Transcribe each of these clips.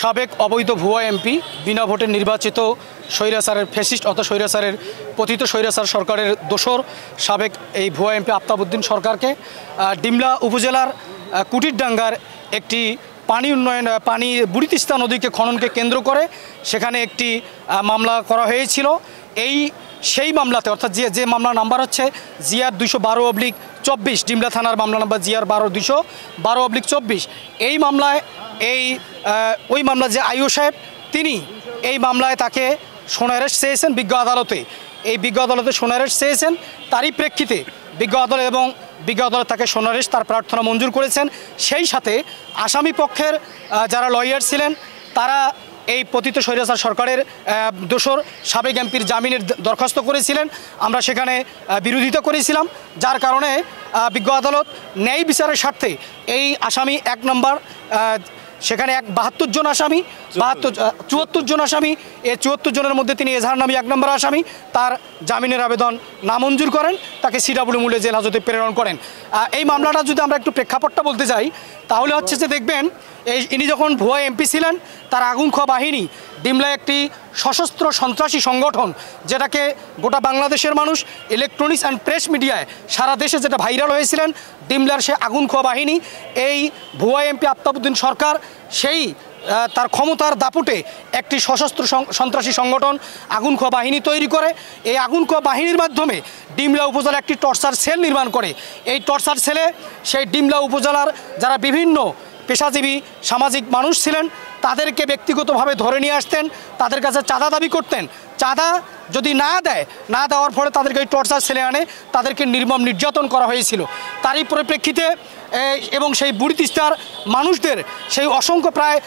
সাবেক অবৈধ ভুয়া এমপি বিনা ভোটে নির্বাচিত স্বৈরাচারের ফ্যাসিস্ট স্বৈরাচারের পতিত স্বৈরাচার সরকারের দোসর সাবেক এই ভুয়া এমপি আফতাবউদ্দিন সরকারকে ডিমলা উপজেলার কুটিরডাঙ্গার একটি পানি বুড়ি তিস্তা নদীকে খননকে কেন্দ্র করে সেখানে একটি মামলা করা হয়েছিল। সেই মামলাতে অর্থাৎ যে মামলার নাম্বার হচ্ছে জিআর 212/24 ডিমলা থানার মামলা নাম্বার জিআর 212/24। এই মামলায় ওই মামলা যে আইও সাহেব তিনি এই মামলায় তাকে সোনারেস্ট চেয়েছেন বিজ্ঞ আদালতে। এই বিজ্ঞ আদালতে সোনারেস্ট চেয়েছেন, তারই প্রেক্ষিতে বিজ্ঞ আদালত তাকে সোনারেস্ট তার প্রার্থনা মঞ্জুর করেছেন। সেই সাথে আসামি পক্ষের যারা লয়ার ছিলেন তারা এই পতিত স্বৈরাচার সরকারের দোসর সাবেক এমপির জামিনের দরখাস্ত করেছিলেন। আমরা সেখানে বিরোধিতা করেছিলাম, যার কারণে বিজ্ঞ আদালত ন্যায় বিচারের স্বার্থে এই আসামি 1 নম্বর সেখানে 72 জন আসামি 74 জন আসামি, এই 74 জনের মধ্যে তিনি এজাহার নামী 1 নম্বর আসামি, তার জামিনের আবেদন নামঞ্জুর করেন, তাকে সিডব্লিউ মূল্যে জেল হাজতে প্রেরণ করেন। এই মামলাটা যদি আমরা একটু প্রেক্ষাপটটা বলতে যাই তাহলে হচ্ছে যে দেখবেন ইনি যখন ভুয়া এমপি ছিলেন তার আগুন খোয়া বাহিনী ডিমলা একটি সশস্ত্র সন্ত্রাসী সংগঠন, যেটাকে গোটা বাংলাদেশের মানুষ ইলেকট্রনিক্স অ্যান্ড প্রেস মিডিয়ায় সারা দেশে যেটা ভাইরাল হয়েছিলেন ডিমলার সে আগুন খোয়া বাহিনী। এই ভুয়া এমপি আফতাবউদ্দিন সরকার সেই তার ক্ষমতার দাপুটে একটি সশস্ত্র সন্ত্রাসী সংগঠন আগুন খোয়া বাহিনী তৈরি করে। এই আগুন খোয়া বাহিনীর মাধ্যমে ডিমলা উপজেলা একটি টর্চার সেল নির্মাণ করে। এই টর্চার সেলে সেই ডিমলা উপজেলার যারা বিভিন্ন পেশাজীবী সামাজিক মানুষ ছিলেন তাদেরকে ব্যক্তিগতভাবে ধরে নিয়ে আসতেন, তাদের কাছে চাঁদা দাবি করতেন। চাঁদা যদি না দেওয়ার ফলে তাদেরকে এই টর্চার সেলে আনে, তাদেরকে নির্মম নির্যাতন করা হয়েছিল। তারই পরিপ্রেক্ষিতে এবং সেই বুড়ি তিস্তার মানুষদের সেই অসংখ্য প্রায়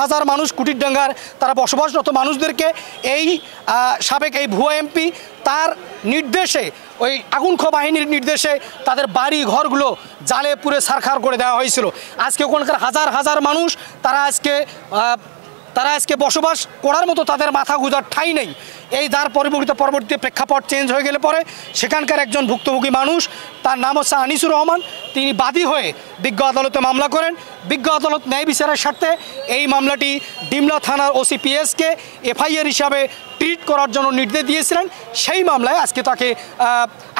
হাজার মানুষ কুটিরডাঙ্গার তারা বসবাসরত মানুষদেরকে এই সাবেক এই ভুয়া এমপি তার নির্দেশে ওই আগুন খোয়া বাহিনীর নির্দেশে তাদের বাড়ি ঘরগুলো জালে পুড়ে ছারখার করে দেওয়া হয়েছিল। আজকে ওখানকার হাজার মানুষ তারা আজকে বসবাস করার মতো তাদের মাথা গুঁজার ঠাঁই নেই। এই তার পরবর্তী প্রেক্ষাপট চেঞ্জ হয়ে গেলে পরে সেখানকার একজন ভুক্তভোগী মানুষ, তার নাম হচ্ছে আনিসুর রহমান, তিনি বাদী হয়ে বিজ্ঞ আদালতে মামলা করেন। বিজ্ঞ আদালত ন্যায় বিচারের স্বার্থে এই মামলাটি ডিমলা থানার ওসিপিএসকে এফআইআর হিসাবে ট্রিট করার জন্য নির্দেশ দিয়েছিলেন। সেই মামলায় আজকে তাকে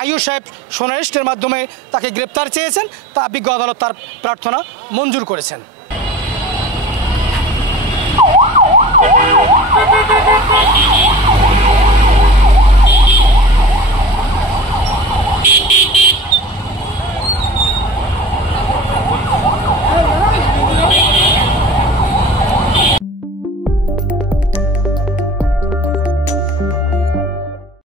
আইও সাহেব সোনারেস্টের মাধ্যমে তাকে গ্রেপ্তার চেয়েছেন, তা বিজ্ঞ আদালত তার প্রার্থনা মঞ্জুর করেছেন। Thank you.